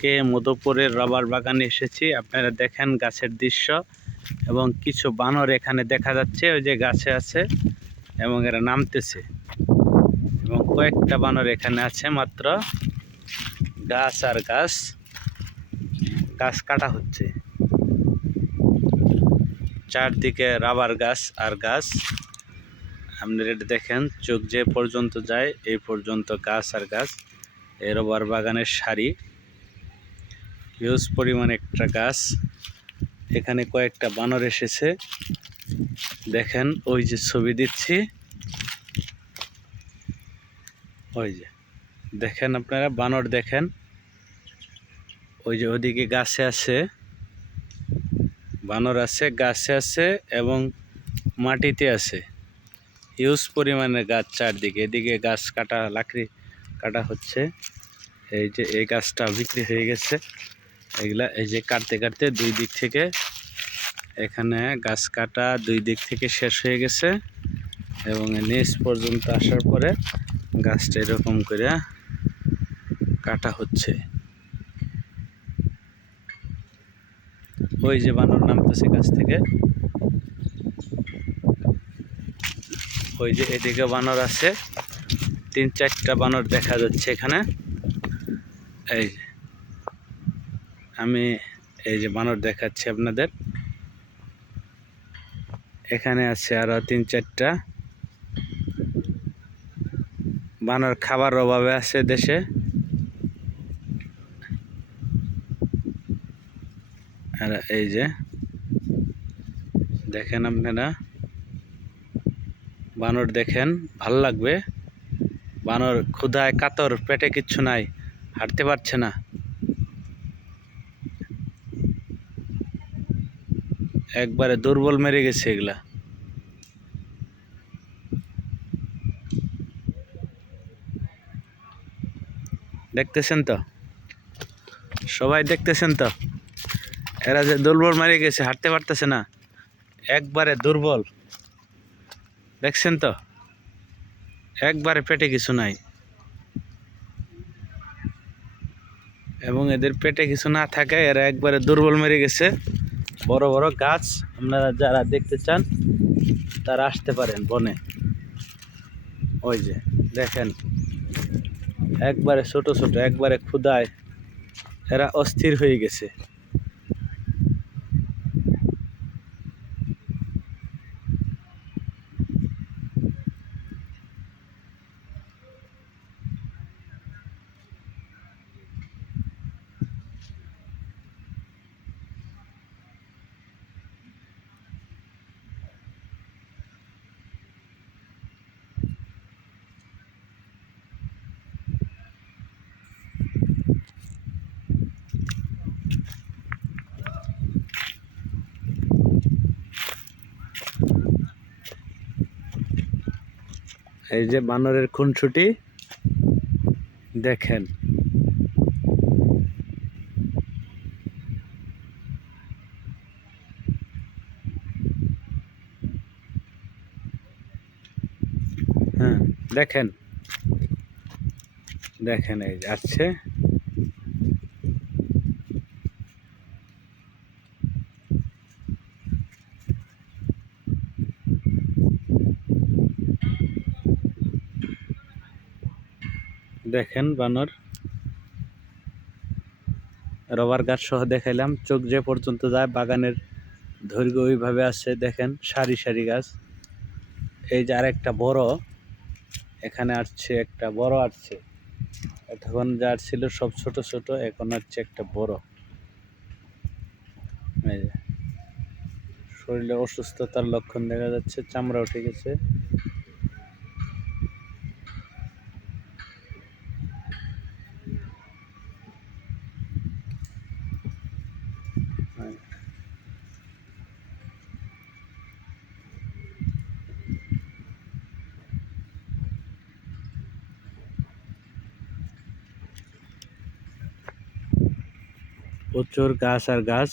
আজকে মধুপুরের রাবার বাগানে এসেছি। আপনারা দেখেন গাছের দৃশ্য এবং কিছু বানর এখানে দেখা যাচ্ছে, ওই যে গাছে আছে এবং এরা নামতেছে এবং কয়েকটা বানর এখানে আছে মাত্র। গাছ আর গাছ, গাছ কাটা হচ্ছে, চারদিকে রাবার গাছ আর গাছ। আপনারা এটা দেখেন, চোখ যে পর্যন্ত যায় এই পর্যন্ত গাছ আর গাছ। এই রাবার বাগানের সারি, হিউজ পরিমাণ একটা গাছ। এখানে কয়েকটা বানর এসেছে, দেখেন ওই যে ছবি দিচ্ছি, ওই যে দেখেন আপনারা বানর দেখেন, ওই যে ওদিকে গাছে আছে বানর আছে, গাছে আছে এবং মাটিতে আছে। হিউজ পরিমাণের গাছ চারদিকে, এদিকে গাছ কাটা, লাকড়ি কাটা হচ্ছে। এই যে এই গাছটা বিক্রি হয়ে গেছে, এগুলা এই যে কাটতে কাটতে দুই দিক থেকে, এখানে গাছ কাটা দুই দিক থেকে শেষ হয়ে গেছে এবং নিচ পর্যন্ত আসার পরে গাছটা এরকম করে কাটা হচ্ছে। ওই যে বানর নামতেছে গাছ থেকে, ওই যে এদিকে বানর আছে, 3-4টা বানর দেখা যাচ্ছে এখানে। এই যে আমি এই যে বানর দেখাচ্ছি আপনাদের, এখানে আছে আরো 3-4টা বানর। খাবার অভাবে আছে দেশে। আর এই যে দেখেন আপনারা বানর দেখেন, ভাল লাগবে। বানর ক্ষুধায় কাতর, পেটে কিচ্ছু নাই, হাঁটতে পারছে না, একবারে দুর্বল মেরে গেছে এগুলা। দেখতেছেন তো, সবাই দেখতেছেন তো, এরা যে দুর্বল মেরে গেছে, হাঁটতে পারতেছে না, একবারে দুর্বল। দেখছেন তো, একবারে পেটে কিছু নাই এবং এদের পেটে কিছু না থাকে, এরা একবারে দুর্বল মেরে গেছে। বড় বড় গাছ, আপনারা যারা দেখতে চান তারা আসতে পারেন বনে। ওই যে দেখেন, একবারে ছোট ছোট, একবারে ক্ষুধায় এরা অস্থির হয়ে গেছে। এই যে বানরের খুনসুটি দেখেন, হ্যাঁ দেখেন, দেখেন এই যে আসছে। দেখেন বানর, রবার গাছ সহ দেখাইলাম, চোখ যে পর্যন্ত যায় বাগানের দৈর্ঘ্য ওইভাবে আছে। দেখেন সারি সারি গাছ। এই যে আরেকটা বড় এখানে আসছে, একটা বড় আসছে। এতক্ষণ যা ছিল সব ছোট ছোট, এখন আসছে একটা বড়। এই যে শরীরে অসুস্থতার লক্ষণ দেখা যাচ্ছে, চামড়া উঠে গেছে। প্রচুর গাছ আর গাছ।